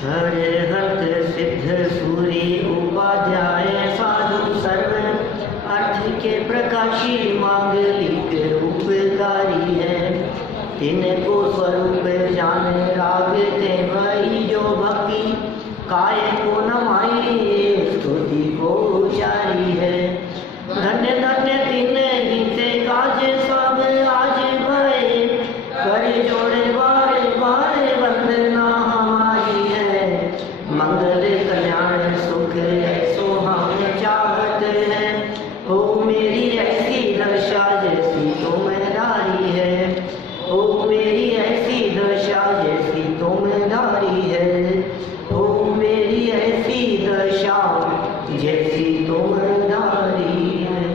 हरिहत सिद्ध सूरी उपाध्याय साधु सर्व अर्थ के प्रकाशी मांगलिक उपकारी है। तिनको स्वरूप जान राग ते वही जो भक्ति काय को नमाई स्तुति को उचारी है। धन्य धन्य तिन हिते काज सब आज भय करे जोड़े बारे बारे वंदना हमारी है। मंगल कल्याण सुख ऐसो हम चाहत है। हो मेरी ऐसी दशा जैसी तुम्हारी है। हो मेरी ऐसी दशा जैसी तुम्हारी है। हो मेरी ऐसी दशा जैसी तुम्हारी है।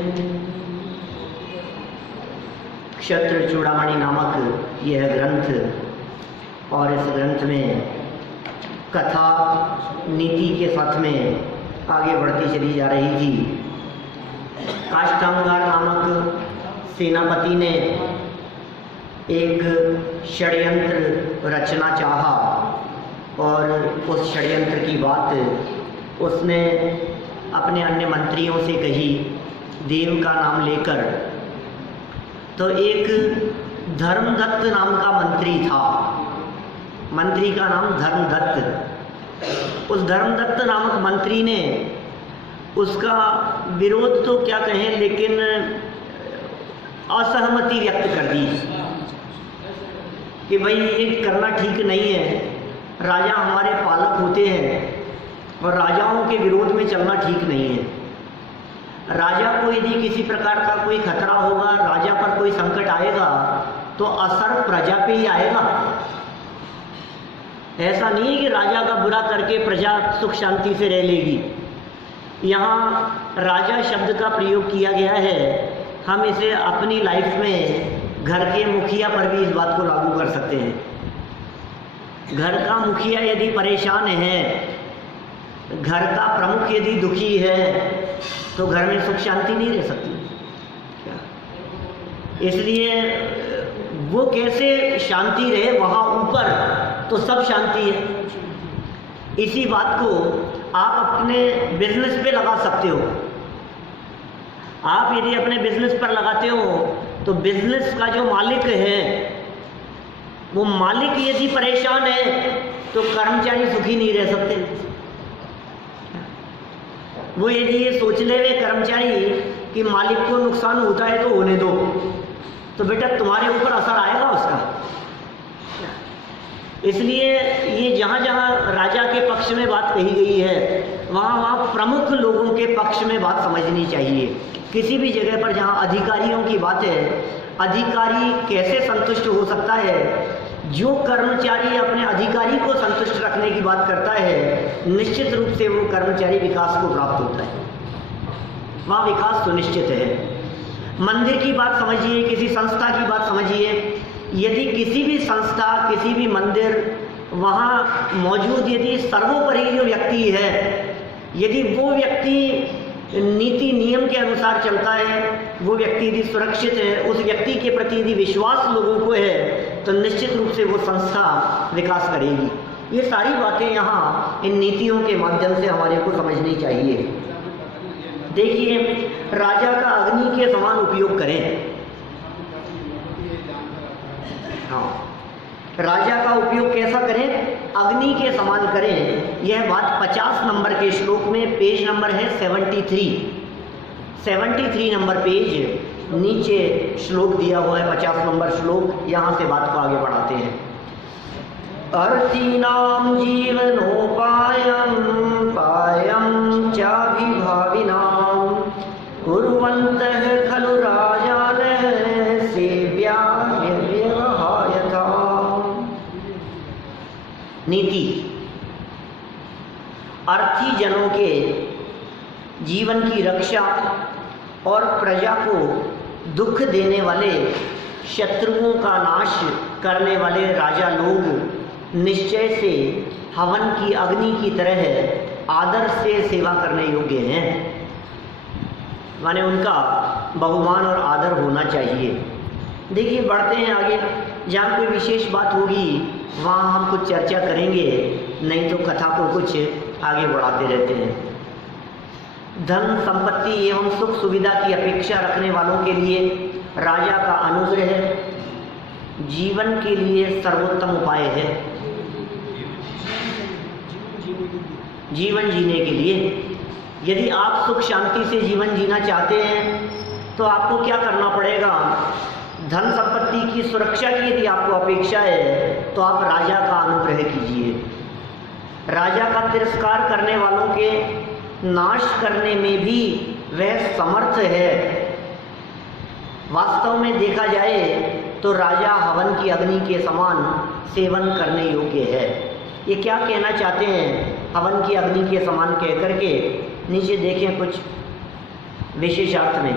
क्षत्र चूड़ामणि नामक यह ग्रंथ और इस ग्रंथ में कथा नीति के साथ में आगे बढ़ती चली जा रही थी। काष्ठांगार नामक सेनापति ने एक षड्यंत्र रचना चाहा और उस षड्यंत्र की बात उसने अपने अन्य मंत्रियों से कही देव का नाम लेकर। तो एक धर्मदत्त नाम का मंत्री था, मंत्री का नाम धर्मदत्त। उस धर्मदत्त नामक मंत्री ने उसका विरोध तो क्या कहें लेकिन असहमति व्यक्त कर दी कि भाई ये करना ठीक नहीं है। राजा हमारे पालक होते हैं और राजाओं के विरोध में चलना ठीक नहीं है। राजा को यदि किसी प्रकार का कोई खतरा होगा, राजा पर कोई संकट आएगा तो असर प्रजा पे ही आएगा। ऐसा नहीं है कि राजा का बुरा करके प्रजा सुख शांति से रह लेगी। यहाँ राजा शब्द का प्रयोग किया गया है। हम इसे अपनी लाइफ में घर के मुखिया पर भी इस बात को लागू कर सकते हैं। घर का मुखिया यदि परेशान है, घर का प्रमुख यदि दुखी है तो घर में सुख शांति नहीं रह सकती। इसलिए वो कैसे शांति रहे, वहाँ ऊपर तो सब शांति है। इसी बात को आप अपने बिजनेस पे लगा सकते हो। आप यदि अपने बिजनेस पर लगाते हो तो बिजनेस का जो मालिक है वो मालिक यदि परेशान है तो कर्मचारी सुखी नहीं रह सकते। वो यदि ये सोच ले वे कर्मचारी कि मालिक को नुकसान होता है तो होने दो, तो बेटा तुम्हारे ऊपर असर आएगा उसका। इसलिए ये जहाँ जहाँ राजा के पक्ष में बात कही गई है वहाँ वहाँ प्रमुख लोगों के पक्ष में बात समझनी चाहिए। किसी भी जगह पर जहाँ अधिकारियों की बात है, अधिकारी कैसे संतुष्ट हो सकता है? जो कर्मचारी अपने अधिकारी को संतुष्ट रखने की बात करता है, निश्चित रूप से वो कर्मचारी विकास को प्राप्त होता है, वहाँ विकास सुनिश्चित है। मंदिर की बात समझिए, किसी संस्था की बात समझिए। यदि किसी भी संस्था, किसी भी मंदिर, वहाँ मौजूद यदि सर्वोपरि जो व्यक्ति है, यदि वो व्यक्ति नीति नियम के अनुसार चलता है, वो व्यक्ति यदि सुरक्षित है, उस व्यक्ति के प्रति यदि विश्वास लोगों को है, तो निश्चित रूप से वो संस्था विकास करेगी। ये सारी बातें यहाँ इन नीतियों के माध्यम से हमारे को समझनी चाहिए। देखिए, राजा का अग्नि के समान उपयोग करें। हाँ, राजा का उपयोग कैसा करें? अग्नि के समान करें। यह बात 50 नंबर के श्लोक में, पेज नंबर है 73 नंबर पेज, नीचे श्लोक दिया हुआ है 50 नंबर श्लोक। यहाँ से बात को आगे बढ़ाते हैं। अर्थीनाम जीवनोपायम पायम चाभिभाविनाम कुर्वन्तः खलु राजानः सेव्या व्यवहायथा। नीति, अर्थी जनों के जीवन की रक्षा और प्रजा को दुख देने वाले, शत्रुओं का नाश करने वाले राजा लोग निश्चय से हवन की अग्नि की तरह आदर से सेवा करने योग्य हैं। माने उनका बहुमान और आदर होना चाहिए। देखिए, बढ़ते हैं आगे। जहाँ कोई विशेष बात होगी वहाँ हम कुछ चर्चा करेंगे, नहीं तो कथा को कुछ आगे बढ़ाते रहते हैं। धन संपत्ति एवं सुख सुविधा की अपेक्षा रखने वालों के लिए राजा का अनुग्रह जीवन के लिए सर्वोत्तम उपाय है। जीवन जीने के लिए यदि आप सुख शांति से जीवन जीना चाहते हैं तो आपको क्या करना पड़ेगा? धन संपत्ति की सुरक्षा की यदि आपको अपेक्षा है तो आप राजा का अनुग्रह कीजिए। राजा का तिरस्कार करने वालों के नाश करने में भी वह समर्थ है। वास्तव में देखा जाए तो राजा हवन की अग्नि के समान सेवन करने योग्य है। ये क्या कहना चाहते हैं हवन की अग्नि के समान कह करके? नीचे देखें कुछ विशेषार्थ में।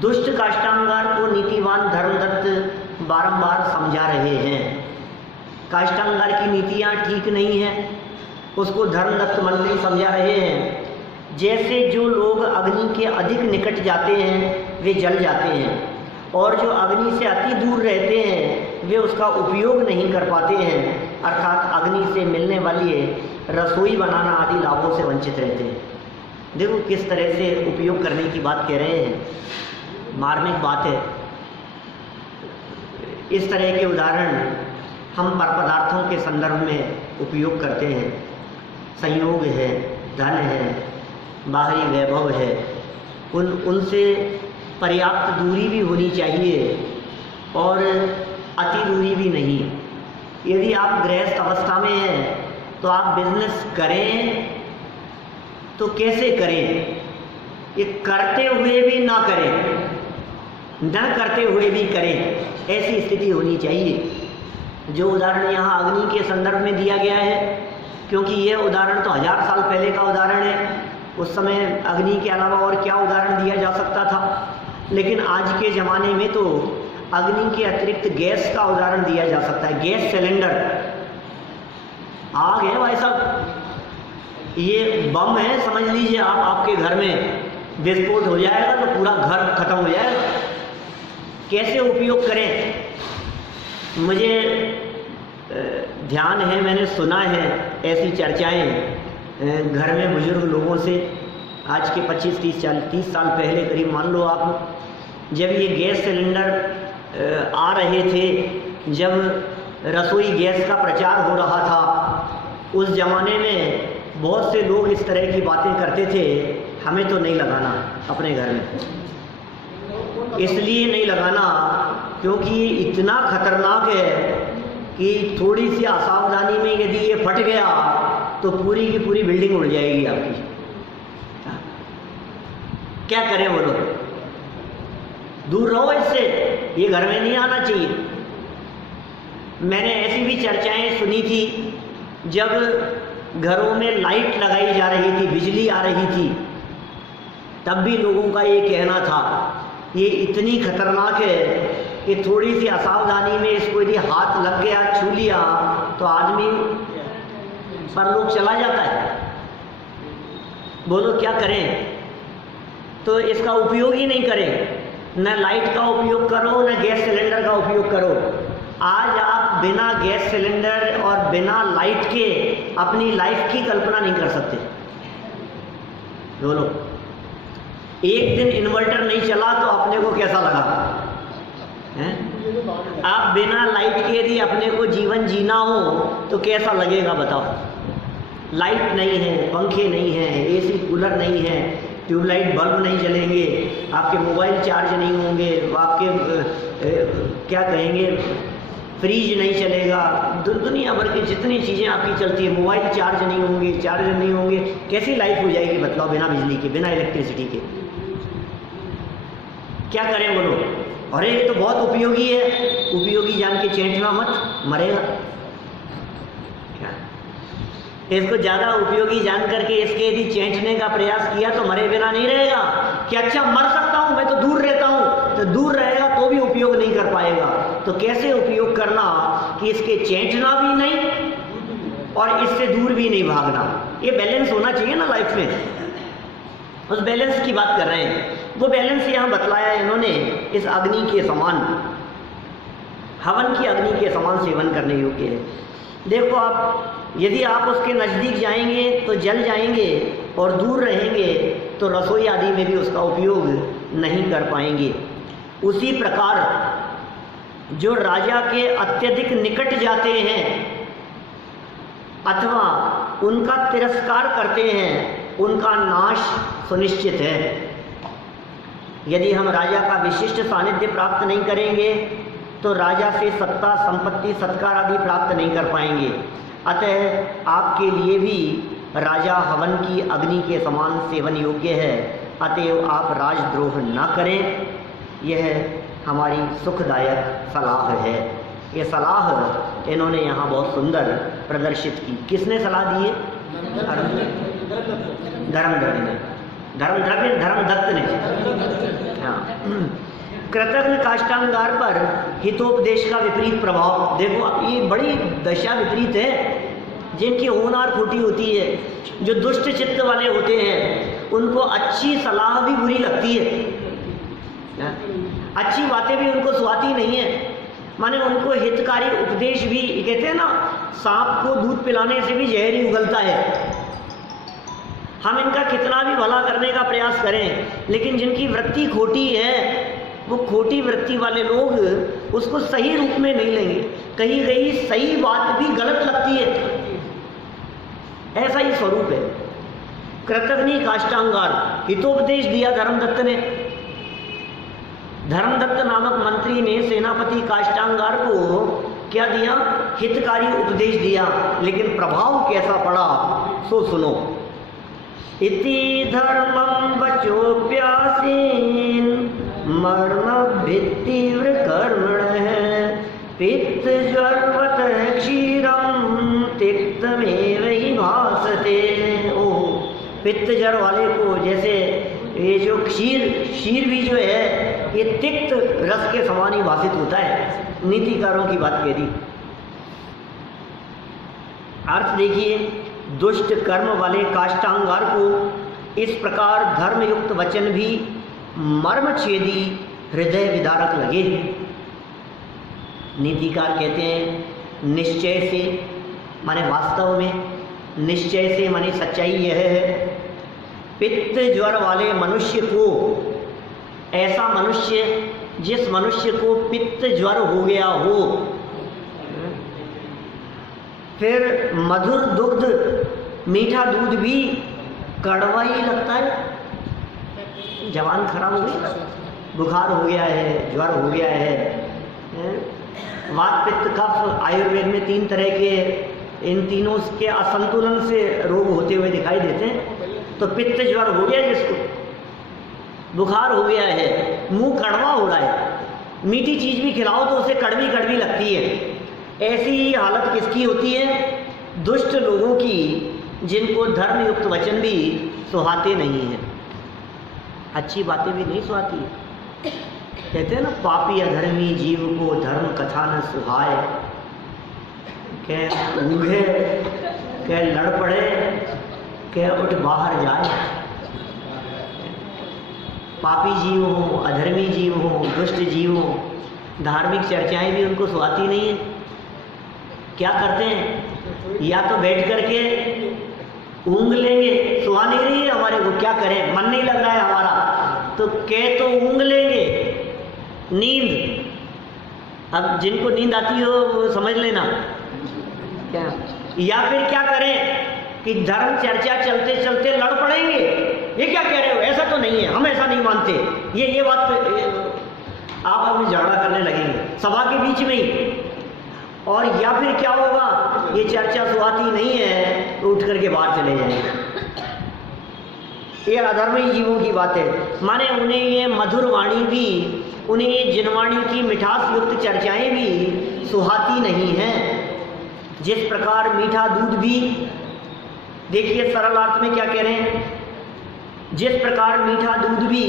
दुष्ट काष्ठांगार को नीतिवान धर्मदत्त बारंबार समझा रहे हैं। काष्ठांगार की नीतियाँ ठीक नहीं हैं, उसको धर्मदत्त मंडली समझा रहे हैं। जैसे जो लोग अग्नि के अधिक निकट जाते हैं वे जल जाते हैं, और जो अग्नि से अति दूर रहते हैं वे उसका उपयोग नहीं कर पाते हैं, अर्थात अग्नि से मिलने वाली रसोई बनाना आदि लाभों से वंचित रहते हैं। देखो किस तरह से उपयोग करने की बात कह रहे हैं, मार्मिक बात है। इस तरह के उदाहरण हम पर पदार्थों के संदर्भ में उपयोग करते हैं। संयोग है, धन है, बाहरी वैभव है, उनसे पर्याप्त दूरी भी होनी चाहिए और अति दूरी भी नहीं। यदि आप गृहस्थ अवस्था में हैं तो आप बिजनेस करें तो कैसे करें? ये करते हुए भी ना करें, न करते हुए भी करें, ऐसी स्थिति होनी चाहिए। जो उदाहरण यहाँ अग्नि के संदर्भ में दिया गया है, क्योंकि यह उदाहरण तो 1000 साल पहले का उदाहरण है, उस समय अग्नि के अलावा और क्या उदाहरण दिया जा सकता था। लेकिन आज के ज़माने में तो अग्नि के अतिरिक्त गैस का उदाहरण दिया जा सकता है। गैस सिलेंडर आग है भाई साहब, ये बम है समझ लीजिए आप, आपके घर में विस्फोट हो जाएगा तो पूरा घर खत्म हो जाएगा। कैसे उपयोग करें? मुझे ध्यान है, मैंने सुना है ऐसी चर्चाएं घर में बुजुर्ग लोगों से, आज के 25-30 साल पहले करीब मान लो आप, जब ये गैस सिलेंडर आ रहे थे, जब रसोई गैस का प्रचार हो रहा था, उस ज़माने में बहुत से लोग इस तरह की बातें करते थे, हमें तो नहीं लगाना अपने घर में। इसलिए नहीं लगाना क्योंकि ये इतना खतरनाक है कि थोड़ी सी असावधानी में यदि ये फट गया तो पूरी की पूरी बिल्डिंग उड़ जाएगी आपकी। क्या करें बोलो? दूर रहो इससे, ये घर में नहीं आना चाहिए। मैंने ऐसी भी चर्चाएं सुनी थी जब घरों में लाइट लगाई जा रही थी, बिजली आ रही थी, तब भी लोगों का ये कहना था ये इतनी खतरनाक है कि थोड़ी सी असावधानी में इसको यदि हाथ लग गया, छू लिया तो आदमी परलोक चला जाता है। बोलो क्या करें? तो इसका उपयोग ही नहीं करें, न लाइट का उपयोग करो न गैस सिलेंडर का उपयोग करो। आज आप बिना गैस सिलेंडर और बिना लाइट के अपनी लाइफ की कल्पना नहीं कर सकते। बोलो, एक दिन इन्वर्टर नहीं चला तो अपने को कैसा लगा है? आप बिना लाइट के यदि अपने को जीवन जीना हो तो कैसा लगेगा बताओ? लाइट नहीं है, पंखे नहीं हैं, एसी कूलर नहीं है, ट्यूबलाइट बल्ब नहीं जलेंगे, आपके मोबाइल चार्ज नहीं होंगे, आपके क्या कहेंगे फ्रीज नहीं चलेगा, दुनिया भर की जितनी चीज़ें आपकी चलती है, मोबाइल चार्ज नहीं होंगे, चार्जर नहीं होंगे, कैसी लाइफ हो जाएगी बताओ बिना बिजली के, बिना इलेक्ट्रिसिटी के? क्या करें बोलो? अरे ये तो बहुत उपयोगी है, उपयोगी जान के चेंटना मत, मरेगा। इसको ज़्यादा उपयोगी जान करके इसके यदि चेंचने का प्रयास किया तो मरे बिना नहीं रहेगा कि अच्छा मर सकता हूँ, मैं तो दूर रहता हूँ, तो दूर रहेगा तो भी उपयोग नहीं कर पाएगा। तो कैसे उपयोग करना कि इसके चेंचना भी नहीं और इससे दूर भी नहीं भागना? ये बैलेंस होना चाहिए ना लाइफ में, उस बैलेंस की बात कर रहे हैं। वो बैलेंस यहाँ बतलाया इन्होंने, इस अग्नि के समान, हवन की अग्नि के समान सेवन करने योग्य है। देखो आप, यदि आप उसके नज़दीक जाएंगे तो जल जाएंगे, और दूर रहेंगे तो रसोई आदि में भी उसका उपयोग नहीं कर पाएंगे। उसी प्रकार जो राजा के अत्यधिक निकट जाते हैं अथवा उनका तिरस्कार करते हैं, उनका नाश सुनिश्चित है। यदि हम राजा का विशिष्ट सानिध्य प्राप्त नहीं करेंगे तो राजा से सत्ता, संपत्ति, सत्कार आदि प्राप्त नहीं कर पाएंगे। अतः आपके लिए भी राजा हवन की अग्नि के समान सेवन योग्य है। अतएव आप राजद्रोह न करें, यह हमारी सुखदायक सलाह है। ये सलाह इन्होंने यहाँ बहुत सुंदर प्रदर्शित की। किसने सलाह दी है? धर्मदत्त ने। हाँ, कृतघ्न काष्ठांगार पर हितोपदेश का विपरीत प्रभाव। देखो ये बड़ी दशा विपरीत है। जिनकी होनहार खोटी होती है, जो दुष्ट चित्त वाले होते हैं, उनको अच्छी सलाह भी बुरी लगती है, अच्छी बातें भी उनको सुहाती नहीं है। माने उनको हितकारी उपदेश भी, कहते हैं ना, सांप को दूध पिलाने से भी जहर ही उगलता है। हम इनका कितना भी भला करने का प्रयास करें, लेकिन जिनकी वृत्ति खोटी है, वो खोटी वृत्ति वाले लोग उसको सही रूप में नहीं लेंगे। कहीं कहीं सही बात भी गलत लगती है। ऐसा ही स्वरूप है। कृतघ्नि काष्ठांगार, हितोपदेश दिया धर्मदत्त ने। धर्मदत्त नामक मंत्री ने सेनापति काष्ठांगार को क्या दिया? हितकारी उपदेश दिया। लेकिन प्रभाव कैसा पड़ा सो सुनो। इति धर्मं वचोप्यासीन मर्मभित्तीव्र कर्मणः पित्तज्वरवत क्षीरं तिक्तमेव हि भासते। ओ, पित्त जर वाले को जैसे ये जो क्षीर भी जो है ये तिक्त रस के समान ही भाषित होता है। नीतिकारों की बात कह दी। अर्थ देखिए, दुष्ट कर्म वाले काष्ठांगार को इस प्रकार धर्मयुक्त वचन भी मर्मछेदी हृदय विदारक लगे। नीतिकार कहते हैं निश्चय से, माने वास्तव में, निश्चय से माने सच्चाई यह है, पित्त ज्वर वाले मनुष्य को, ऐसा मनुष्य जिस मनुष्य को पित्त ज्वर हो गया हो, फिर मधुर दुग्ध, मीठा दूध भी कड़वा ही लगता है। जवान खराब हो गई, बुखार हो गया है, ज्वर हो गया है, वात पित्त कफ, आयुर्वेद में 3 तरह के, इन तीनों के असंतुलन से रोग होते हुए दिखाई देते हैं। तो पित्त ज्वर हो गया जिसको, बुखार हो गया है, मुंह कड़वा हो रहा है, मीठी चीज़ भी खिलाओ तो उसे कड़वी कड़वी लगती है। ऐसी हालत किसकी होती है? दुष्ट लोगों की, जिनको धर्मयुक्त वचन भी सुहाते नहीं हैं, अच्छी बातें भी नहीं सुहाती। कहते हैं ना, पापी अधर्मी जीव को धर्म कथा न सुहाए। कह ऊँघे, कह लड़ पड़े, कह उठ बाहर जाए। पापी जीव हो, अधर्मी जीव हो, दुष्ट जीव हो, धार्मिक चर्चाएं भी उनको सुहाती नहीं है। क्या करते हैं? या तो बैठ करके ऊँघ लेंगे, सुहा नहीं रही है हमारे को, क्या करें, मन नहीं लग रहा है हमारा, तो कह तो ऊँघ लेंगे, नींद। अब जिनको नींद आती हो वो समझ लेना क्या। या फिर क्या करें कि धर्म चर्चा चलते चलते लड़ पड़ेंगे, ये क्या कह रहे हो, ऐसा तो नहीं है, हम ऐसा नहीं मानते, ये बात आप हमें झगड़ा करने लगेंगे सभा के बीच में ही। और या फिर क्या होगा, ये चर्चा सुहाती नहीं है तो उठ करके बाहर चले जाएंगे। ये अधर्मी जीवों की बात है। माने उन्हें ये मधुर वाणी भी, उन्हें ये जिनवाणी की मिठास युक्त चर्चाएं भी सुहाती नहीं हैं। जिस प्रकार मीठा दूध भी, देखिए सरल अर्थ में क्या कह रहे हैं, जिस प्रकार मीठा दूध भी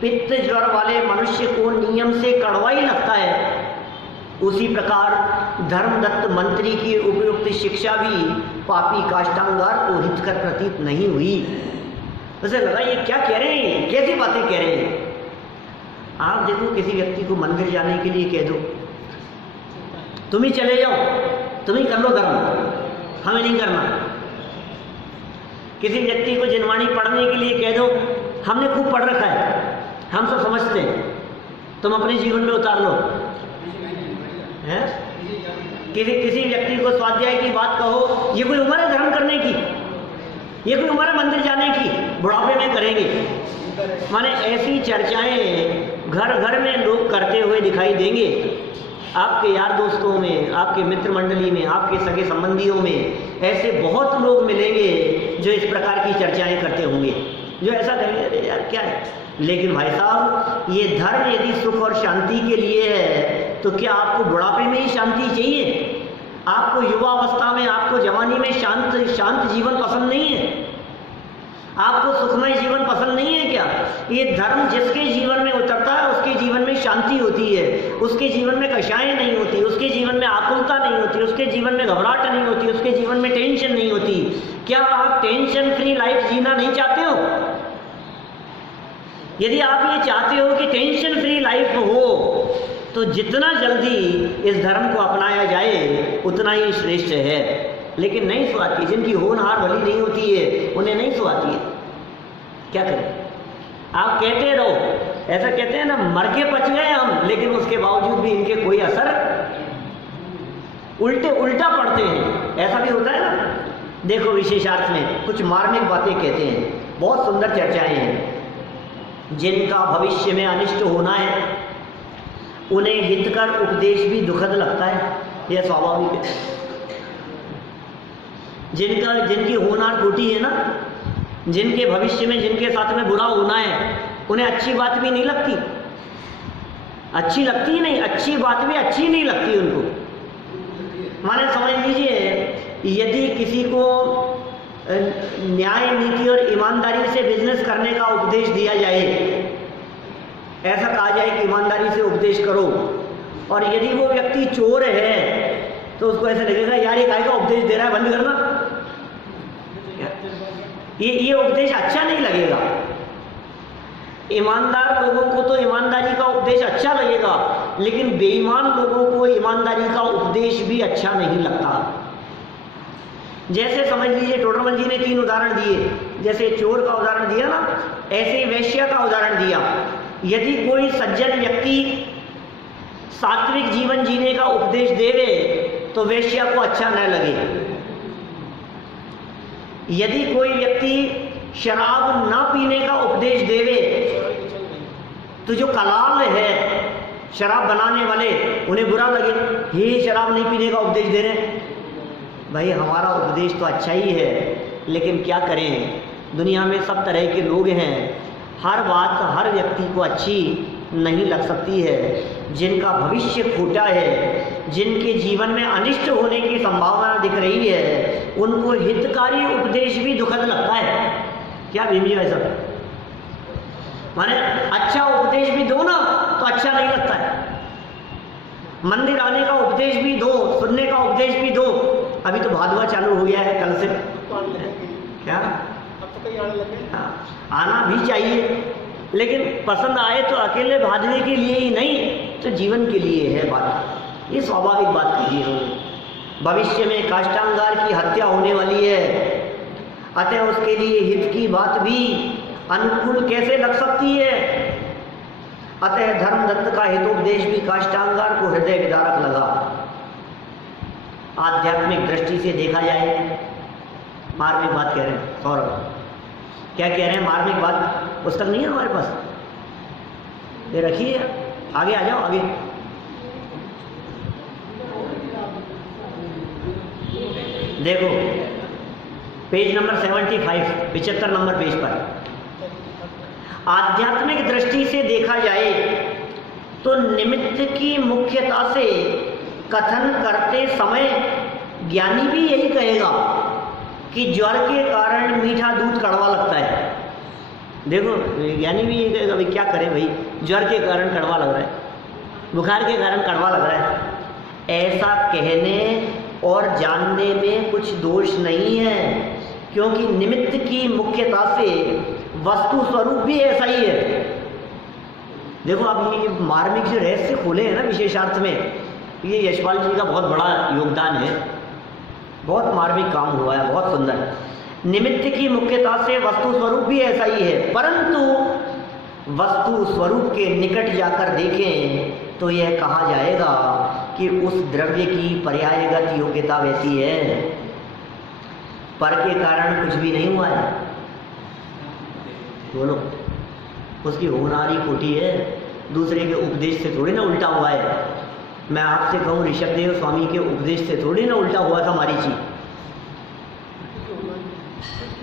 पित्त ज्वर वाले मनुष्य को नियम से कड़वा ही लगता है, उसी प्रकार धर्मदत्त मंत्री की उपयुक्त शिक्षा भी पापी काष्ठांगार को हितकर प्रतीत नहीं हुई। उसे लगा ये क्या कह रहे हैं, कैसी बातें कह रहे हैं। आप देखो, किसी व्यक्ति को मंदिर जाने के लिए कह दो, तुम ही चले जाओ, तुम ही कर लो धर्म, हमें नहीं करना। किसी व्यक्ति को जिनवाणी पढ़ने के लिए कह दो, हमने खूब पढ़ रखा है, हम सब समझते हैं, तुम अपने जीवन में उतार लो। है किसी व्यक्ति को स्वाध्याय की बात कहो, ये कोई उम्र है धर्म करने की, ये कोई उम्र है मंदिर जाने की, बुढ़ापे में करेंगे। माने ऐसी चर्चाएं घर घर में लोग करते हुए दिखाई देंगे। आपके यार दोस्तों में, आपके मित्र मंडली में, आपके सगे संबंधियों में ऐसे बहुत लोग मिलेंगे जो इस प्रकार की चर्चाएं करते होंगे, जो ऐसा कहेंगे अरे यार क्या है। लेकिन भाई साहब, ये धर्म यदि सुख और शांति के लिए है तो क्या आपको बुढ़ापे में ही शांति चाहिए? आपको युवावस्था में, आपको जवानी में शांत जीवन पसंद नहीं है? आपको सुखमय जीवन पसंद नहीं है क्या? ये धर्म जिसके जीवन में उतरता है उसके जीवन में शांति होती है, उसके जीवन में कषायें नहीं होती, उसके जीवन में आकुलता नहीं होती, उसके जीवन में घबराहट नहीं होती, उसके जीवन में टेंशन नहीं होती। क्या आप टेंशन फ्री लाइफ जीना नहीं चाहते हो? यदि आप ये चाहते हो कि टेंशन फ्री लाइफ हो तो जितना जल्दी इस धर्म को अपनाया जाए उतना ही श्रेष्ठ है। लेकिन नहीं सुहाती, जिनकी होनहार भली नहीं होती है उन्हें नहीं सुहाती है, क्या करें? आप कहते रहो, ऐसा कहते हैं ना, मर के पच गए हम, लेकिन उसके बावजूद भी इनके कोई असर, उल्टा पड़ते हैं। ऐसा भी होता है ना। देखो विशेषार्थ में कुछ मार्मिक बातें कहते हैं, बहुत सुंदर चर्चाएं हैं। जिनका भविष्य में अनिष्ट होना है उन्हें हितकर उपदेश भी दुखद लगता है, यह स्वाभाविक है। जिनकी होनहार टूटी है ना, जिनके भविष्य में जिनके साथ में बुरा होना है, उन्हें अच्छी बात भी नहीं लगती, अच्छी लगती ही नहीं, अच्छी बात भी अच्छी नहीं लगती उनको। माने समझ लीजिए, यदि किसी को न्याय नीति और ईमानदारी से बिजनेस करने का उपदेश दिया जाए, ऐसा कहा जाए कि ईमानदारी से उपदेश करो, और यदि वो व्यक्ति चोर है तो उसको ऐसा लगेगा यार ये काय का उपदेश दे रहा है, बंद करना। ये उपदेश अच्छा नहीं लगेगा। ईमानदार लोगों को तो ईमानदारी का उपदेश अच्छा लगेगा, लेकिन बेईमान लोगों को ईमानदारी का उपदेश भी अच्छा नहीं लगता। जैसे समझ लीजिए टोडरमल जी ने 3 उदाहरण दिए, जैसे चोर का उदाहरण दिया ना, ऐसे वेश्या का उदाहरण दिया। यदि कोई सज्जन व्यक्ति सात्विक जीवन जीने का उपदेश देवे तो वेश्या को अच्छा न लगे। यदि कोई व्यक्ति शराब ना पीने का उपदेश देवे तो जो कलाल है शराब बनाने वाले, उन्हें बुरा लगे, ये शराब नहीं पीने का उपदेश दे रहे हैं। भाई हमारा उपदेश तो अच्छा ही है, लेकिन क्या करें, दुनिया में सब तरह के लोग हैं, हर बात हर व्यक्ति को अच्छी नहीं लग सकती है। जिनका भविष्य खोटा है, जिनके जीवन में अनिष्ट होने की संभावना दिख रही है, उनको हितकारी उपदेश भी दुखद लगता है। क्या भीम जी भाई साहब? माने अच्छा उपदेश भी दो ना तो अच्छा नहीं लगता है। मंदिर आने का उपदेश भी दो, सुनने का उपदेश भी दो। अभी तो भादवा चालू हो गया है कल से, क्या हाँ, आना भी चाहिए, लेकिन पसंद आए तो अकेले भादवे के लिए ही नहीं, तो जीवन के लिए है बात। ये स्वाभाविक बात कही है उन्होंने। भविष्य में काष्टांगार की हत्या होने वाली है, अतः उसके लिए हित की बात भी अनुकूल कैसे लग सकती है। अतः धर्मदत्त का हितोपदेश भी काष्टांगार को हृदय विदारक लगा। आध्यात्मिक दृष्टि से देखा जाए, मार्मिक बात कह रहे हैं सौरभ, क्या कह रहे हैं मार्मिक बात? पुस्तक नहीं है हमारे पास, ये रखिए, आगे आ जाओ आगे। देखो पेज नंबर 75, 75 नंबर पेज पर, आध्यात्मिक दृष्टि से देखा जाए तो निमित्त की मुख्यता से कथन करते समय ज्ञानी भी यही कहेगा कि ज्वर के कारण मीठा दूध कड़वा लगता है। देखो ज्ञानी भी यही कहेगा, भाई क्या करें भाई, ज्वर के कारण कड़वा लग रहा है, बुखार के कारण कड़वा लग रहा है। ऐसा कहने और जानने में कुछ दोष नहीं है, क्योंकि निमित्त की मुख्यता से वस्तु स्वरूप भी ऐसा ही है। देखो आप ये मार्मिक जो रहस्य खोले हैं ना विशेषार्थ में, ये यशपाल जी का बहुत बड़ा योगदान है, बहुत मार्मिक काम हुआ है, बहुत सुंदर। निमित्त की मुख्यता से वस्तु स्वरूप भी ऐसा ही है, परंतु वस्तु स्वरूप के निकट जाकर देखें तो यह कहा जाएगा कि उस द्रव्य की पर्यायगत योग्यता वैसी है, पर के कारण कुछ भी नहीं हुआ है। बोलो, उसकी होनहारी खोटी है, दूसरे के उपदेश से थोड़ी ना उल्टा हुआ है। मैं आपसे कहूँ ऋषभदेव स्वामी के उपदेश से थोड़ी ना उल्टा हुआ था मारीची,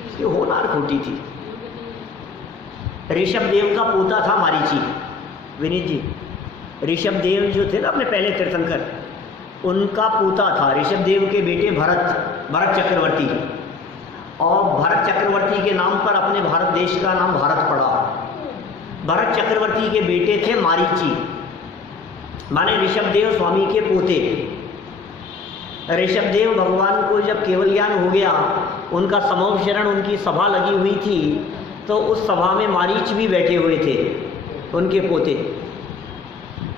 उसकी होनहार खोटी थी। ऋषभदेव का पोता था मारीची। विनीत जी, ऋषभदेव जो थे ना अपने पहले तीर्थंकर, उनका पोता था ऋषभदेव के बेटे भरत चक्रवर्ती, और भरत चक्रवर्ती के नाम पर अपने भारत देश का नाम भारत पड़ा। भरत चक्रवर्ती के बेटे थे मारीची, माने ऋषभदेव स्वामी के पोते। ऋषभदेव भगवान को जब केवल ज्ञान हो गया, उनका समूह शरण उनकी सभा लगी हुई थी, तो उस सभा में मारीच भी बैठे हुए थे, उनके पोते।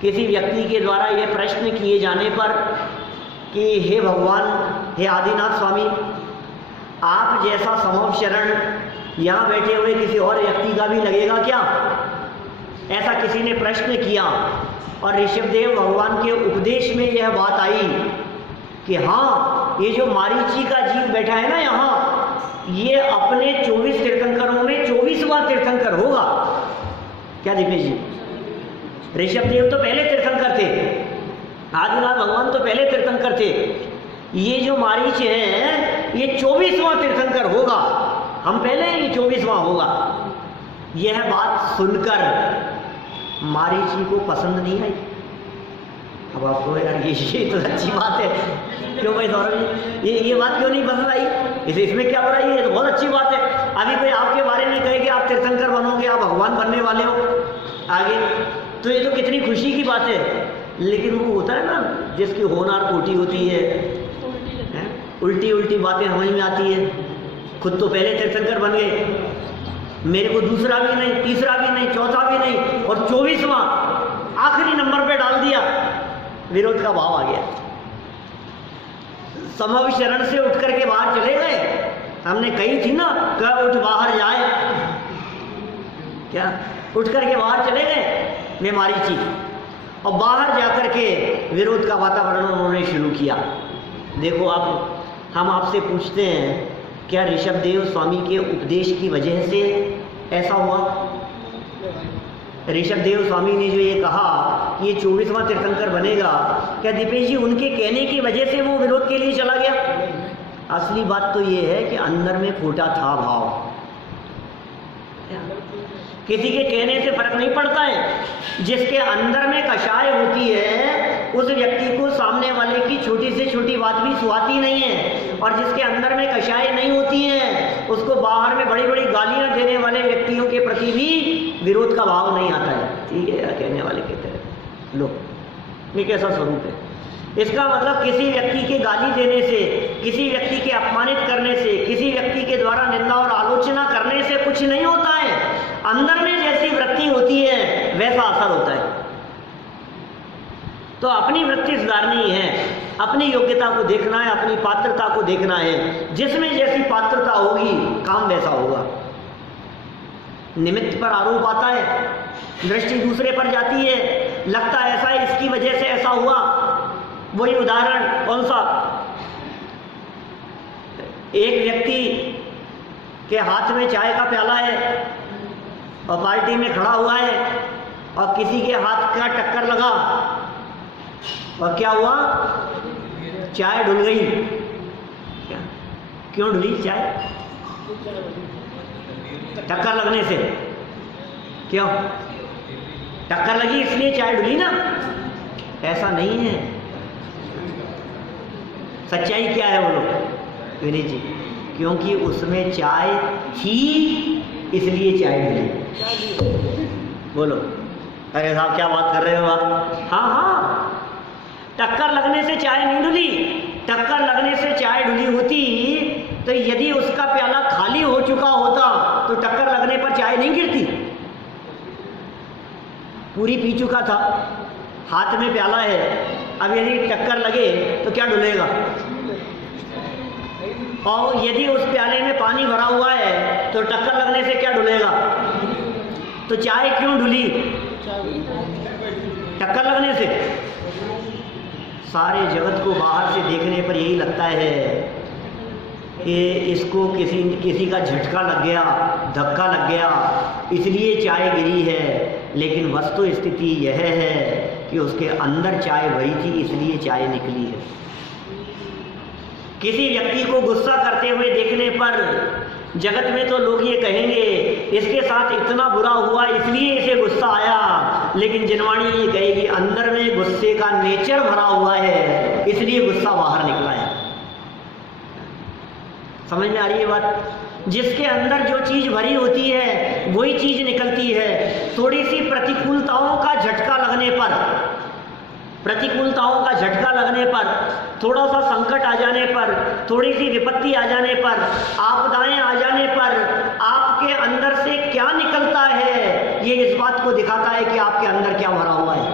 किसी व्यक्ति के द्वारा यह प्रश्न किए जाने पर कि हे भगवान, हे आदिनाथ स्वामी, आप जैसा समूह शरण यहाँ बैठे हुए किसी और व्यक्ति का भी लगेगा क्या? ऐसा किसी ने प्रश्न किया, और ऋषभदेव भगवान के उपदेश में यह बात आई कि हाँ, ये जो मारीची का जीव बैठा है ना यहाँ, ये अपने 24 तीर्थंकरों में 24वां तीर्थंकर होगा। क्या दिपेश जी? ऋषभदेव तो पहले तीर्थंकर थे, आदिनाथ भगवान तो पहले तीर्थंकर थे। ये जो मारीच है ये 24वां तीर्थंकर होगा, हम पहले हैं, ये 24वां होगा। यह बात सुनकर मारीची को पसंद नहीं आई। अब आपको यार ये तो अच्छी बात है, क्यों भाई सौरभ जी, ये बात क्यों नहीं पसंद आई? इसमें क्या बुराई है? ये तो बहुत अच्छी बात है। अभी कोई आपके बारे में कहे कि आप तीर्थंकर बनोगे, आप भगवान बनने वाले हो आगे, तो ये तो कितनी खुशी की बात है। लेकिन वो होता है ना, जिसकी होनहार खोटी होती है, उल्टी उल्टी बातें समझ में आती है। खुद तो पहले तीर्थंकर बन गए, मेरे को दूसरा भी नहीं, तीसरा भी नहीं, चौथा भी नहीं, और 24वां आखिरी नंबर पे डाल दिया। विरोध का भाव आ गया। समूह शरण से उठ करके बाहर चले गए। हमने कही थी ना, कब उठ बाहर जाए, क्या उठ करके बाहर चले गए वे मारीची, और बाहर जाकर के विरोध का वातावरण उन्होंने शुरू किया। देखो, आप हम आपसे पूछते हैं, क्या ऋषभदेव स्वामी के उपदेश की वजह से ऐसा हुआ? ऋषभदेव स्वामी ने जो ये कहा कि ये 24वां तीर्थंकर बनेगा, क्या दीपेश जी उनके कहने की वजह से वो विरोध के लिए चला गया? असली बात तो ये है कि अंदर में खोटा था भाव। किसी के कहने से फर्क नहीं पड़ता है। जिसके अंदर में कषाय होती है, उस व्यक्ति को सामने वाले की छोटी से छोटी बात भी सुहाती नहीं है, और जिसके अंदर में कषाय नहीं होती है, उसको बाहर में बड़ी बड़ी गालियां देने वाले व्यक्तियों के प्रति भी विरोध का भाव नहीं आता है। ठीक है, कहने वाले कहते हैं लो, ये कैसा स्वरूप है? इसका मतलब किसी व्यक्ति के गाली देने से, किसी व्यक्ति के अपमानित करने से, किसी व्यक्ति के द्वारा निंदा और आलोचना करने से कुछ नहीं होता है। अंदर में जैसी वृत्ति होती है वैसा असर होता है। तो अपनी वृत्ति सुधारनी है, अपनी योग्यता को देखना है, अपनी पात्रता को देखना है। जिसमें जैसी पात्रता होगी काम वैसा होगा। निमित्त पर आरोप आता है, दृष्टि दूसरे पर जाती है, लगता ऐसा है इसकी वजह से ऐसा हुआ। वही उदाहरण कौन सा? एक व्यक्ति के हाथ में चाय का प्याला है और पार्टी में खड़ा हुआ है, और किसी के हाथ का टक्कर लगा, और क्या हुआ? चाय ढुल गई। क्या? क्यों ढुली चाय? टक्कर लगने से। क्यों टक्कर लगी इसलिए चाय ढुली ना? ऐसा नहीं है। सच्चाई क्या है बोलो विनीत जी? क्योंकि उसमें चाय थी इसलिए चाय ढुली। बोलो, अरे साहब क्या बात कर रहे हो आप? हाँ हाँ, टक्कर लगने से चाय नहीं ढुली। टक्कर लगने से चाय ढुली होती तो यदि उसका प्याला खाली हो चुका होता तो टक्कर लगने पर चाय नहीं गिरती। पूरी पी चुका था, हाथ में प्याला है, अब यदि टक्कर लगे तो क्या डुलेगा? और यदि उस प्याले में पानी भरा हुआ है तो टक्कर लगने से क्या डुलेगा? तो चाय क्यों डुली? टक्कर लगने से। सारे जगत को बाहर से देखने पर यही लगता है कि इसको किसी का झटका लग गया, धक्का लग गया, इसलिए चाय गिरी है। लेकिन वस्तु स्थिति यह है कि उसके अंदर चाय भरी थी, इसलिए चाय निकली है। किसी व्यक्ति को गुस्सा करते हुए देखने पर जगत में तो लोग ये कहेंगे इसके साथ इतना बुरा हुआ इसलिए इसे गुस्सा आया, लेकिन जिनवाणी ये कहेगी अंदर में गुस्से का नेचर भरा हुआ है, इसलिए गुस्सा बाहर निकला है। समझ में आ रही है बात? जिसके अंदर जो चीज भरी होती है वही चीज निकलती है। थोड़ी सी प्रतिकूलताओं का झटका लगने पर, प्रतिकूलताओं का झटका लगने पर, थोड़ा सा संकट आ जाने पर, थोड़ी सी विपत्ति आ जाने पर, आपदाएं आ जाने पर आपके अंदर से क्या निकलता है, ये इस बात को दिखाता है कि आपके अंदर क्या भरा हुआ है।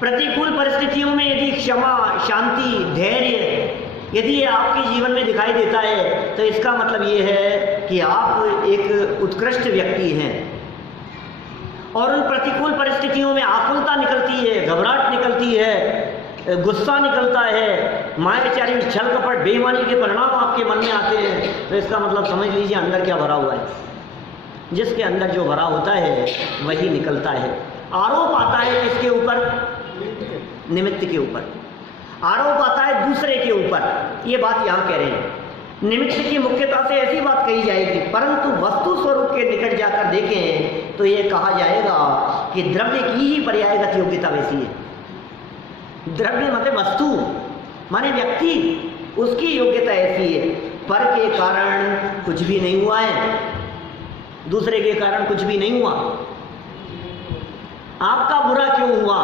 प्रतिकूल परिस्थितियों में यदि क्षमा, शांति, धैर्य यदि ये आपके जीवन में दिखाई देता है तो इसका मतलब ये है कि आप एक उत्कृष्ट व्यक्ति हैं। और उन प्रतिकूल परिस्थितियों में आकुलता निकलती है, घबराहट निकलती है, गुस्सा निकलता है, मायाचारी, छल कपट, बेईमानी के परिणाम आपके मन में आते हैं, तो इसका मतलब समझ लीजिए अंदर क्या भरा हुआ है। जिसके अंदर जो भरा होता है वही निकलता है। आरोप आता है किसके ऊपर? निमित्त के ऊपर। आरोप आता है दूसरे के ऊपर। ये बात यहाँ कह रहे हैं। निमित्त की मुख्यता से ऐसी बात कही जाएगी, परंतु वस्तु स्वरूप के निकट जाकर देखें तो ये कहा जाएगा कि द्रव्य की ही पर्यायगत योग्यता वैसी है। द्रव्य मतलब वस्तु माने व्यक्ति, उसकी योग्यता ऐसी है। पर के कारण कुछ भी नहीं हुआ है, दूसरे के कारण कुछ भी नहीं हुआ। आपका बुरा क्यों हुआ?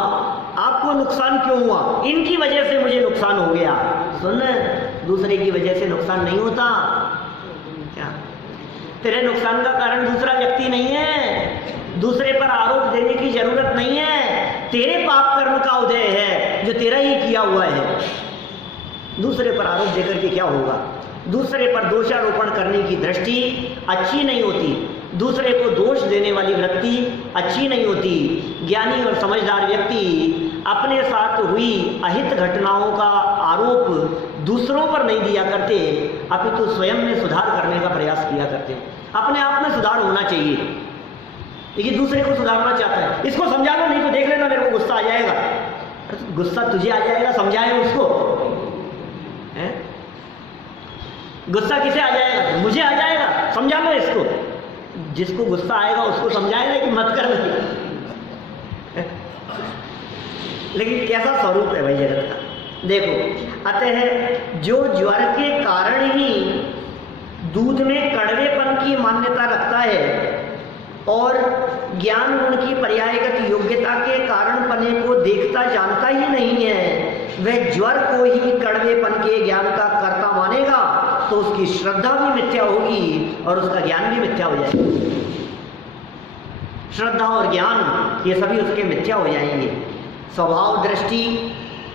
आपको नुकसान क्यों हुआ? इनकी वजह से मुझे नुकसान हो गया। सुन, दूसरे की वजह से नुकसान नहीं होता। क्या तेरे नुकसान का कारण दूसरा व्यक्ति नहीं है? दूसरे पर आरोप देने की जरूरत नहीं है। तेरे पाप कर्म का उदय है जो तेरा ही किया हुआ है। दूसरे पर आरोप देकर के क्या होगा? दूसरे पर दोषारोपण करने की दृष्टि अच्छी नहीं होती। दूसरे को दोष देने वाली वृत्ति अच्छी नहीं होती। ज्ञानी और समझदार व्यक्ति अपने साथ हुई अहित घटनाओं का आरोप दूसरों पर नहीं दिया करते, अपितु स्वयं में सुधार करने का प्रयास किया करते। अपने आप में सुधार होना चाहिए। लेकिन दूसरे को सुधारना चाहता है, इसको समझा लो, नहीं तो देख लेना मेरे को गुस्सा आ जाएगा। गुस्सा तुझे आ जाएगा, समझाए उसको। है? गुस्सा किसे आ जाएगा? मुझे आ जाएगा, समझा लो इसको। जिसको गुस्सा आएगा उसको समझाएगा कि मत कर। लेकिन कैसा स्वरूप है भाई जगत का, देखो। अतः जो ज्वर के कारण ही दूध में कड़वेपन की मान्यता रखता है और ज्ञान गुण की पर्यायगत योग्यता के कारण पने को देखता जानता ही नहीं है, वह ज्वर को ही कड़वेपन के ज्ञान का कर्ता मानेगा तो उसकी श्रद्धा भी मिथ्या होगी और उसका ज्ञान भी मिथ्या हो जाएगा। श्रद्धा और ज्ञान ये सभी उसके मिथ्या हो जाएंगे। स्वभाव दृष्टि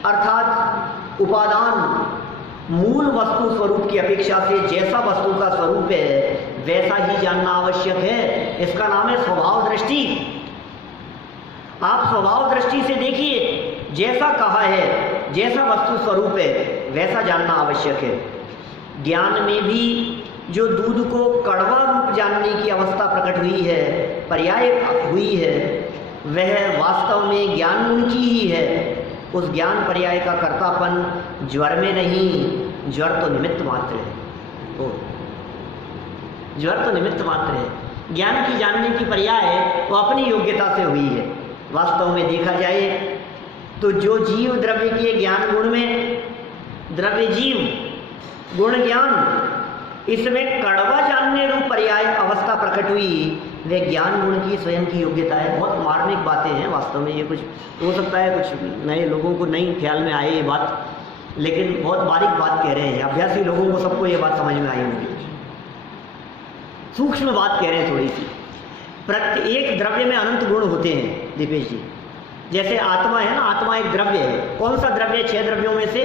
अर्थात उपादान मूल वस्तु स्वरूप की अपेक्षा से जैसा वस्तु का स्वरूप है वैसा ही जानना आवश्यक है। इसका नाम है स्वभाव दृष्टि। आप स्वभाव दृष्टि से देखिए, जैसा कहा है, जैसा वस्तु स्वरूप है वैसा जानना आवश्यक है। ज्ञान में भी जो दूध को कड़वा रूप जानने की अवस्था प्रकट हुई है, पर्याय हुई है, वह वास्तव में ज्ञान गुण की ही है। उस ज्ञान पर्याय का कर्तापन ज्वर में नहीं, ज्वर तो निमित्त मात्र है। ज्वर तो निमित्त मात्र है। ज्ञान की जानने की पर्याय वो अपनी योग्यता से हुई है। वास्तव में देखा जाए तो जो जीव द्रव्य के ज्ञान गुण में, द्रव्य जीव गुण ज्ञान, इसमें कड़वा जानने रूप पर्याय अवस्था प्रकट हुई, वे ज्ञान गुण की स्वयं की योग्यता है। बहुत मार्मिक बातें हैं वास्तव में। ये कुछ हो सकता है कुछ नए लोगों को नहीं ख्याल में आए ये बात, लेकिन बहुत बारीक बात कह रहे हैं। अभ्यासी लोगों को सबको ये बात समझ में आई होगी। सूक्ष्म बात कह रहे हैं थोड़ी सी। प्रत्येक द्रव्य में अनंत गुण होते हैं दीपेश जी। जैसे आत्मा है ना, आत्मा एक द्रव्य है। कौन सा द्रव्य है? 6 द्रव्यों में से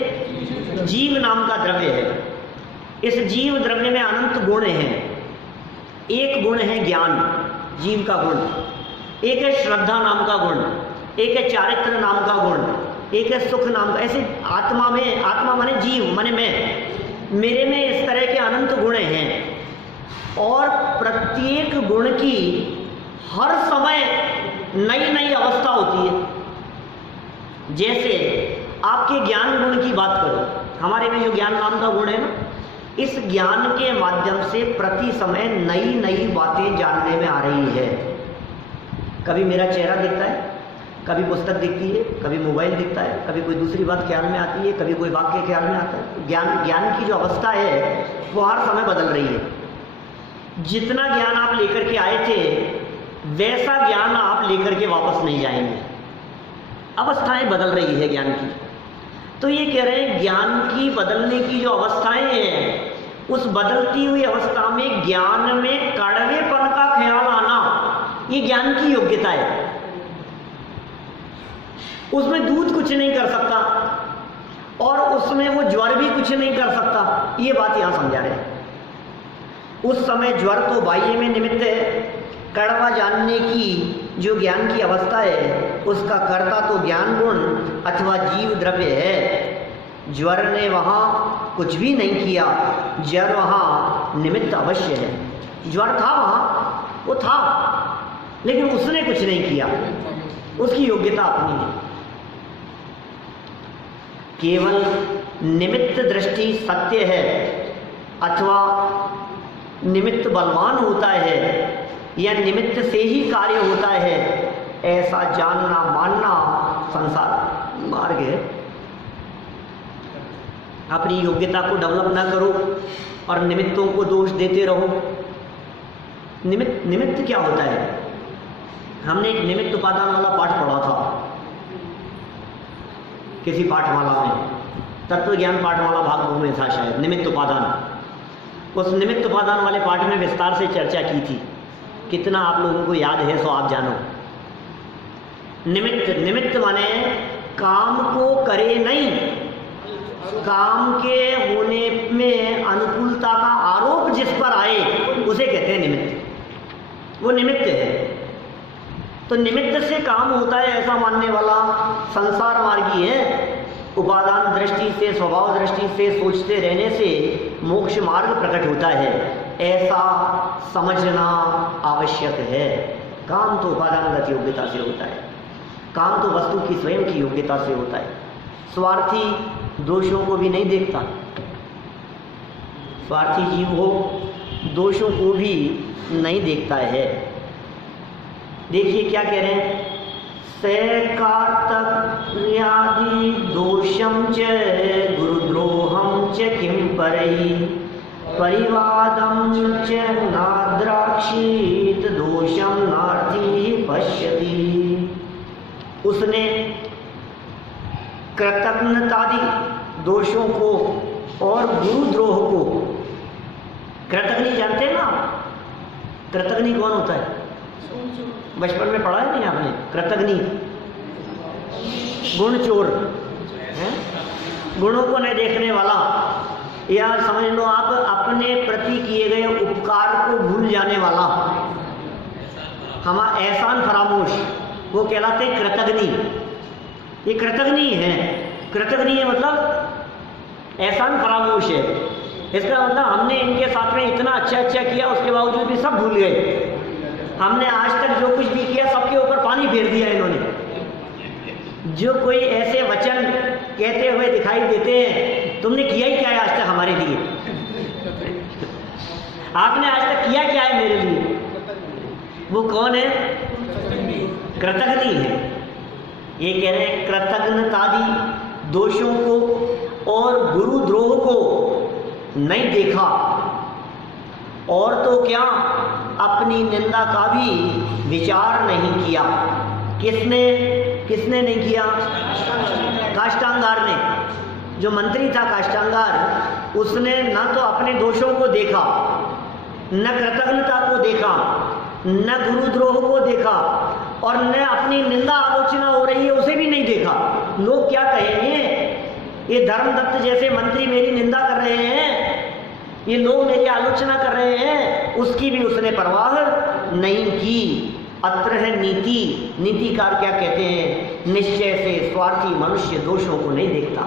जीव नाम का द्रव्य है। इस जीव द्रव्य में अनंत गुण हैं। एक गुण है ज्ञान, जीव का गुण, एक है श्रद्धा नाम का गुण, एक है चारित्र नाम का गुण, एक है सुख नाम का। ऐसे आत्मा में, आत्मा माने जीव माने मैं, मेरे में इस तरह के अनंत गुण हैं और प्रत्येक गुण की हर समय नई नई अवस्था होती है। जैसे आपके ज्ञान गुण की बात करो, हमारे में जो ज्ञान नाम का गुण है ना, इस ज्ञान के माध्यम से प्रति समय नई नई बातें जानने में आ रही है। कभी मेरा चेहरा दिखता है, कभी पुस्तक दिखती है, कभी मोबाइल दिखता है, कभी कोई दूसरी बात ख्याल में आती है, कभी कोई वाक्य ख्याल में आता है। ज्ञान की जो अवस्था है वो हर समय बदल रही है। जितना ज्ञान आप लेकर के आए थे वैसा ज्ञान आप लेकर के वापस नहीं जाएंगे। अवस्थाएं बदल रही है ज्ञान की। तो ये कह रहे हैं ज्ञान की बदलने की जो अवस्थाएं हैं, उस बदलती हुई अवस्था में ज्ञान में कड़वेपन का ख्याल आना, ये ज्ञान की योग्यता है। उसमें दूध कुछ नहीं कर सकता और उसमें वो ज्वर भी कुछ नहीं कर सकता, ये बात यहां समझा रहे हैं। उस समय ज्वर तो बाह्य में निमित्त है, कड़वा जानने की जो ज्ञान की अवस्था है उसका कर्ता तो ज्ञान गुण अथवा जीव द्रव्य है। ज्वर ने वहां कुछ भी नहीं किया, ज्वर वहां निमित्त अवश्य है। ज्वर था वहां, वो था, लेकिन उसने कुछ नहीं किया, उसकी योग्यता अपनी है। केवल निमित्त दृष्टि सत्य है अथवा निमित्त बलवान होता है या निमित्त से ही कार्य होता है, ऐसा जानना मानना संसार मार्ग है। अपनी योग्यता को डेवलप ना करो और निमित्तों को दोष देते रहो। निमित्त क्या होता है? हमने एक निमित्त उपादान वाला पाठ पढ़ा था किसी पाठमाला में, तत्व ज्ञान पाठमाला भाग 2 में था शायद, निमित्त उपादान। उस निमित्त उपादान वाले पाठ में विस्तार से चर्चा की थी। कितना आप लोगों को याद है सो आप जानो। निमित्त माने काम को करे नहीं, काम के होने में अनुकूलता का आरोप जिस पर आए उसे कहते हैं निमित्त। वो निमित्त है। तो निमित्त से काम होता है ऐसा मानने वाला संसार मार्गी है। उपादान दृष्टि से, स्वभाव दृष्टि से सोचते रहने से मोक्ष मार्ग प्रकट होता है, ऐसा समझना आवश्यक है। काम तो उपादानगत योग्यता से होता है, काम तो वस्तु की स्वयं की योग्यता से होता है। स्वार्थी दोषों को भी नहीं देखता, स्वार्थी जीव हो दोषों को भी नहीं देखता है। देखिए क्या कह रहे हैं, सैकार्तर्यादि दोषम च गुरुद्रोहम च किम परई परिवादम च नाद्राक्षीत दोषम नार्थी पश्यति। उसने कृतज्ञतादि दोषों को और गुरुद्रोह को, कृतज्ञ जानते हैं ना? कृतज्ञ कौन होता है? बचपन में पढ़ा है नहीं आपने? कृतज्ञ गुण चोर है, गुणों को नहीं देखने वाला, या समझ लो आप अपने प्रति किए गए उपकार को भूल जाने वाला, हमारा एहसान फरामोश, वो कहलाते कृतज्ञ। ये कृतज्ञ है। कृतज्ञ है मतलब एहसान फरामोश है। इसका मतलब हमने इनके साथ में इतना अच्छा किया, उसके बावजूद भी सब भूल गए। हमने आज तक जो कुछ भी किया सबके ऊपर पानी फेर दिया इन्होंने। जो कोई ऐसे वचन कहते हुए दिखाई देते हैं, तुमने किया ही क्या है आज तक हमारे लिए? आपने आज तक किया क्या है मेरे लिए? वो कौन है? कृतज्ञ है। ये कह रहे हैं कृतज्ञतादि दोषों को और गुरुद्रोह को नहीं देखा, और तो क्या अपनी निंदा का भी विचार नहीं किया। किसने नहीं किया? काष्टांगार ने। जो मंत्री था काष्टांगार, उसने न तो अपने दोषों को देखा, न कृतज्ञता को देखा, न गुरुद्रोह को देखा, और न अपनी निंदा आलोचना हो रही है उसे भी नहीं देखा। लोग क्या कहेंगे, ये धर्मदत्त जैसे मंत्री मेरी निंदा कर रहे हैं, ये लोग मेरी आलोचना कर रहे हैं, उसकी भी उसने परवाह नहीं की। अत्र है नीति। नीतिकार क्या कहते हैं, निश्चय से स्वार्थी मनुष्य दोषों को नहीं देखता।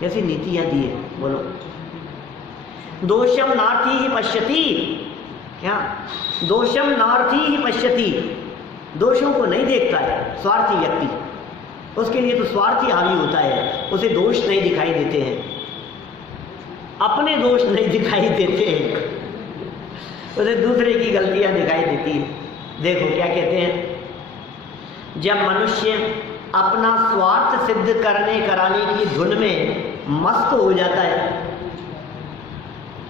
कैसी नीतियां दी है, बोलो। दोषम नार्थी ही पश्यति, क्या दोषम नार्थी ही पश्यति, दोषों को नहीं देखता है स्वार्थी व्यक्ति, उसके लिए तो स्वार्थी हावी होता है, उसे दोष नहीं दिखाई देते हैं, अपने दोष नहीं दिखाई देते हैं, उसे दूसरे की गलतियां दिखाई देती है। देखो क्या कहते हैं, जब मनुष्य अपना स्वार्थ सिद्ध करने कराने की धुन में मस्त हो जाता है,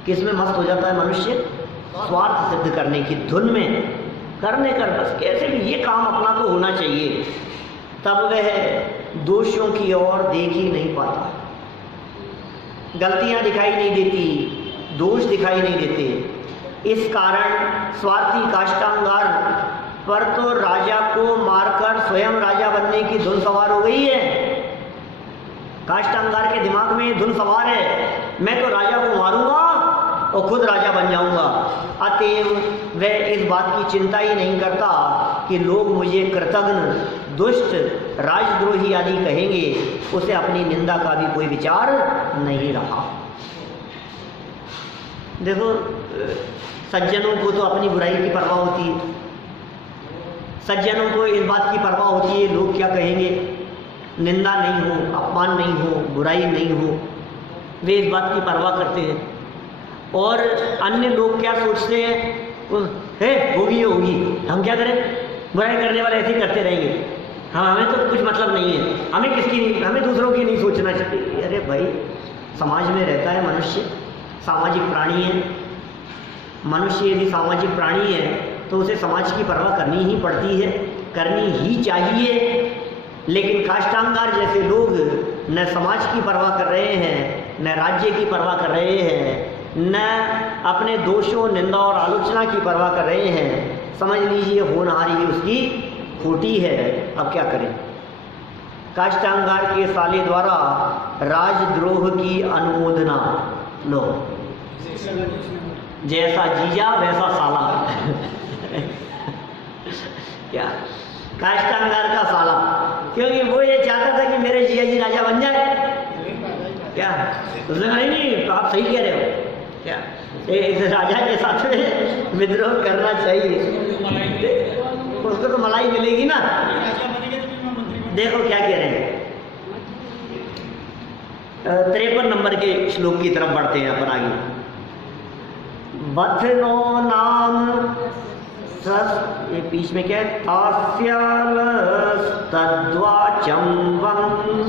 किस में मस्त हो जाता है मनुष्य, स्वार्थ सिद्ध करने की धुन में, करने कर बस कैसे भी ये काम अपना तो होना चाहिए, तब वह दोषों की ओर देख ही नहीं पाता, गलतियां दिखाई नहीं देती, दोष दिखाई नहीं देते। इस कारण स्वार्थी काष्टांगार पर तो राजा को मारकर स्वयं राजा बनने की धुन सवार हो गई है। काष्टांगार के दिमाग में ये धुन सवार है, मैं तो राजा को मारूंगा और खुद राजा बन जाऊंगा। अतएव वह इस बात की चिंता ही नहीं करता कि लोग मुझे कृतघ्न, दुष्ट, राजद्रोही आदि कहेंगे, उसे अपनी निंदा का भी कोई विचार नहीं रहा। देखो, सज्जनों को तो अपनी बुराई की परवाह होती है, सज्जनों को इस बात की परवाह होती है लोग क्या कहेंगे, निंदा नहीं हो, अपमान नहीं हो, बुराई नहीं हो, वे इस बात की परवाह करते हैं। और अन्य लोग क्या सोचते हैं, है होगी होगी, हम क्या करें, बुराई करने वाले ऐसे ही करते रहेंगे, हाँ हमें तो कुछ मतलब नहीं है, हमें किसकी नहीं, हमें दूसरों की नहीं सोचना चाहिए। अरे भाई, समाज में रहता है मनुष्य, सामाजिक प्राणी है, मनुष्य यदि सामाजिक प्राणी है तो उसे समाज की परवाह करनी ही पड़ती है, करनी ही चाहिए। लेकिन काष्टांगार जैसे लोग न समाज की परवाह कर रहे हैं, न राज्य की परवाह कर रहे हैं, न अपने दोषों, निंदा और आलोचना की परवाह कर रहे हैं, समझ लीजिए होनहारी ही उसकी खोटी है। अब क्या करें, काष्टांगार के साले द्वारा राजद्रोह की अनुमोदना, लो जैसा जीजा वैसा साला क्या, काष्टांगार का साला, क्योंकि वो ये चाहता था कि मेरे जिया जी राजा बन जाए, क्या उसने कहा नहीं आप सही कह रहे हो, क्या इस राजा के साथ में विद्रोह करना चाहिए, उसको तो मलाई मिलेगी ना। देखो क्या कह रहे हैं, 53 नंबर के श्लोक की तरफ बढ़ते हैं अपन आगे। बथनो नाम सस, ये बीच में क्या है, तद्वाचम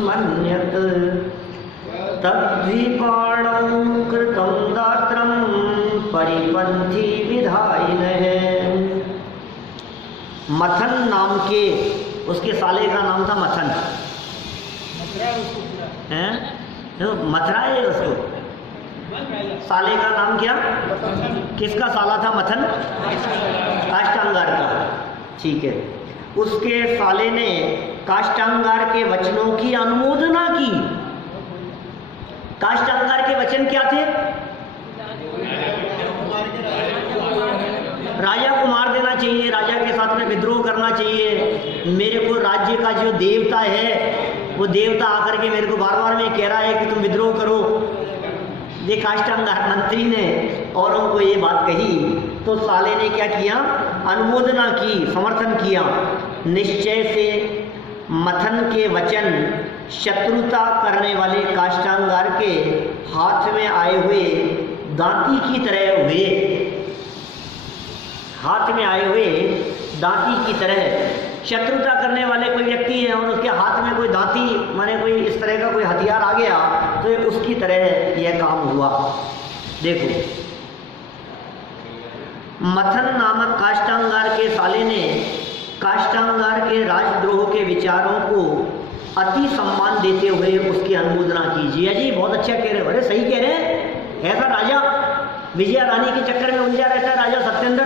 मन्यत तद्विपाणं कृतं दात्रं परिपंथी विधायिन है। मथन नाम के उसके साले का नाम था मथन, हैं तो मथुरा है उसको, साले का नाम क्या, किसका साला था, मथन, काष्टांगार का, ठीक है। उसके साले ने काष्टांगार के वचनों की अनुमोदना की। काष्टांगार के वचन क्या थे, राजा को मार देना चाहिए, राजा के साथ में विद्रोह करना चाहिए, मेरे को राज्य का जो देवता है वो देवता आकर के मेरे को बार बार में कह रहा है कि तुम विद्रोह करो। ये काष्टांगार मंत्री ने औरों को ये बात कही तो साले ने क्या किया, अनुमोदना की, समर्थन किया। निश्चय से मथन के वचन शत्रुता करने वाले काष्टांगार के हाथ में आए हुए दांती की तरह हुए, हाथ में आए हुए दांती की तरह। शत्रुता करने वाले कोई व्यक्ति है और उसके हाथ में कोई दांती माने कोई इस तरह का कोई हथियार आ गया तो ये उसकी तरह यह काम हुआ। देखो, मथन नामक काष्टांगार के साले ने काष्टांगार के राजद्रोह के विचारों को अति सम्मान देते हुए उसकी अनुमोदना की। जिया जी बहुत अच्छा कह रहे हो, अरे सही कह रहे हैं, ऐसा राजा विजया रानी के चक्कर में उलझा रहता है राजा सत्येंद्र,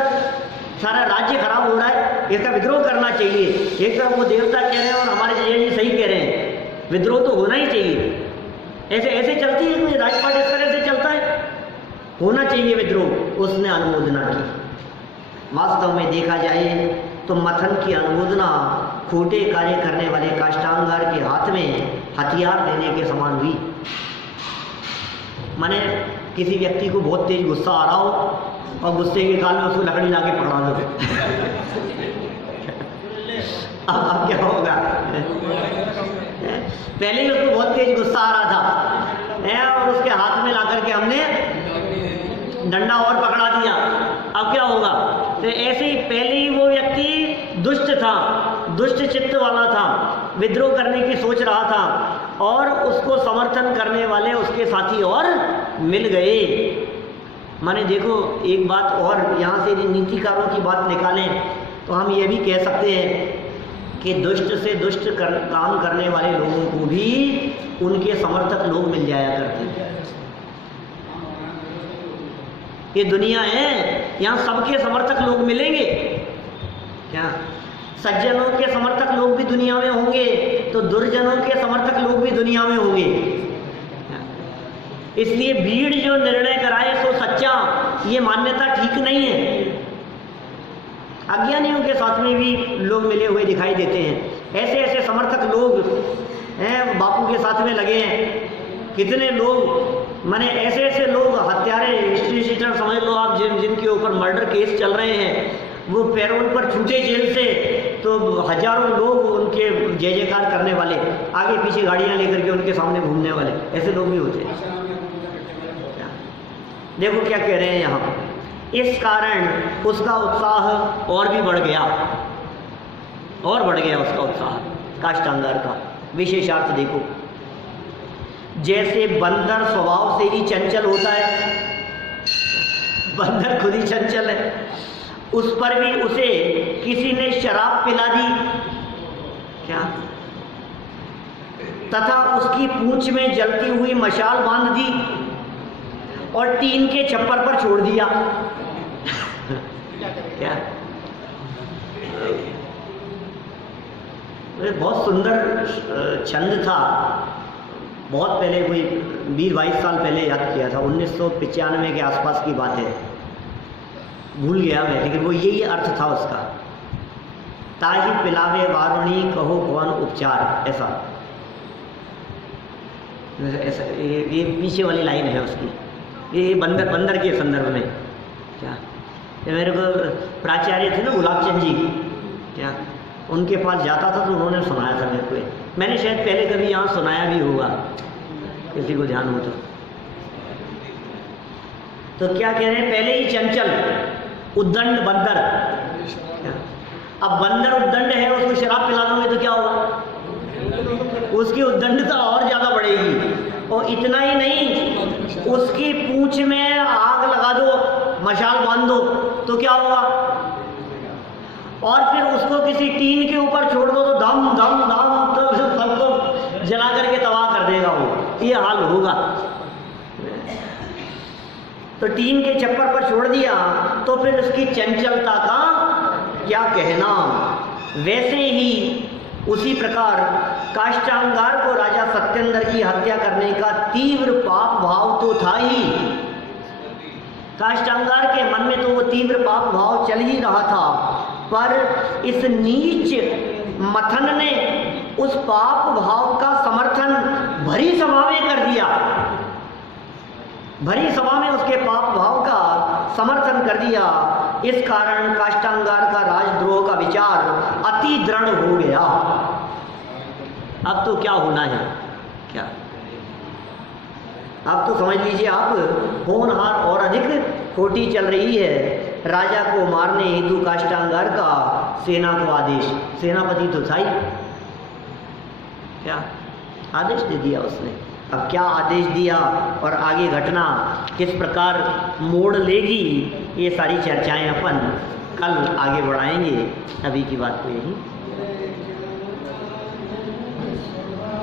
सारा राज्य खराब हो रहा है, इसका विद्रोह करना चाहिए। एक तरफ वो देवता कह रहे हैं और हमारे जय जी सही कह रहे हैं, विद्रोह तो होना ही चाहिए। ऐसे ऐसे चलती है कोई राजपाट, इस तरह से चलता है, होना चाहिए विद्रोह। उसने अनुमोदना की। वास्तव में देखा जाए तो मथन की अनुमोदना खोटे कार्य करने वाले काष्टांगार के हाथ में हथियार देने के समान हुई। माने किसी व्यक्ति को बहुत तेज गुस्सा आ रहा हो और गुस्से के काल में उसको लकड़ी लाके पकड़ा दो अब क्या होगा? पहले ही उसको बहुत तेज गुस्सा आ रहा था और उसके हाथ में ला करके हमने डंडा और पकड़ा दिया, अब क्या होगा? तो ऐसे ही पहले ही वो व्यक्ति दुष्ट था, दुष्ट चित्त वाला था, विद्रोह करने की सोच रहा था और उसको समर्थन करने वाले उसके साथी और मिल गए। माने देखो एक बात और, यहाँ से नीतिकारों की बात निकालें तो हम ये भी कह सकते हैं कि दुष्ट से दुष्ट काम करने वाले लोगों को भी उनके समर्थक लोग मिल जाया करते हैं। ये दुनिया है, यहाँ सबके समर्थक लोग मिलेंगे क्या? सज्जनों के समर्थक लोग भी दुनिया में होंगे तो दुर्जनों के समर्थक लोग भी दुनिया में होंगे। इसलिए भीड़ जो निर्णय कराए सो सच्चा, ये मान्यता ठीक नहीं है। अज्ञानियों के साथ में भी लोग मिले हुए दिखाई देते हैं। ऐसे ऐसे समर्थक लोग हैं, बापू के साथ में लगे हैं। कितने लोग, माने ऐसे ऐसे लोग हत्यारे, हिस्ट्री शीटर समझ लो आप, जिनके ऊपर मर्डर केस चल रहे हैं, वो पैरोल पर छूटे जेल से तो हजारों लोग उनके जय जयकार करने वाले, आगे पीछे गाड़ियां लेकर के उनके सामने घूमने वाले, ऐसे लोग भी होते हैं। देखो क्या कह रहे हैं यहाँ, इस कारण उसका उत्साह और भी बढ़ गया, और बढ़ गया उसका उत्साह काष्टांगार का। विशेषार्थ देखो, जैसे बंदर स्वभाव से ही चंचल होता है, बंदर खुद ही चंचल है, उस पर भी उसे किसी ने शराब पिला दी क्या, तथा उसकी पूंछ में जलती हुई मशाल बांध दी और टीन के छप्पर पर छोड़ दिया क्या? बहुत सुंदर छंद था, बहुत पहले, कोई 20-22 साल पहले याद किया था, 1995 के आसपास की बात है, भूल गया मैं, लेकिन वो यही अर्थ था उसका। ताही पिलावे वारुणी कहो कौन उपचार, ऐसा ऐसा ये पीछे वाली लाइन है उसकी, ये बंदर के संदर्भ में क्या। ये मेरे को प्राचार्य थे ना गुलाबचंद जी क्या, उनके पास जाता था तो उन्होंने सुनाया था मेरे को। मैंने शायद पहले कभी यहाँ सुनाया भी होगा, किसी को ध्यान हो तो क्या कह रहे हैं, पहले ही चंचल उद्दंड बंदर। अब बंदर उद्दंड है, उसको शराब पिला दोगे तो क्या होगा? उसकी उद्दंडता और ज़्यादा बढ़ेगी। और इतना ही नहीं, उसकी पूंछ में आग लगा दो, मशाल बांध दो तो क्या होगा? और फिर उसको किसी टीन के ऊपर छोड़ दो तो धम धम धम तो सबको जला करके तबाह कर देगा वो, ये हाल होगा। तो टीन के छप्पर पर छोड़ दिया तो फिर उसकी चंचलता का क्या कहना। वैसे ही उसी प्रकार काष्टांगार को राजा सत्येंद्र की हत्या करने का तीव्र पाप भाव तो था ही। काष्टांगार के मन में तो वो तीव्र पाप भाव चल ही रहा था, पर इस नीच मथन ने उस पाप भाव का समर्थन भरी सभा में कर दिया, भरी सभा में उसके पाप भाव का समर्थन कर दिया। इस कारण काष्टांगार का राजद्रोह का विचार अति दृढ़ हो गया। अब तो क्या होना है क्या? अब तो समझ लीजिए आप, होनहार और अधिक खोटी चल रही है। राजा को मारने हेतु काष्टांगार का सेना को आदेश, सेनापति तो था ही क्या, आदेश दे दिया उसने। अब क्या आदेश दिया और आगे घटना किस प्रकार मोड़ लेगी, ये सारी चर्चाएं अपन कल आगे बढ़ाएंगे। अभी की बात तो यही।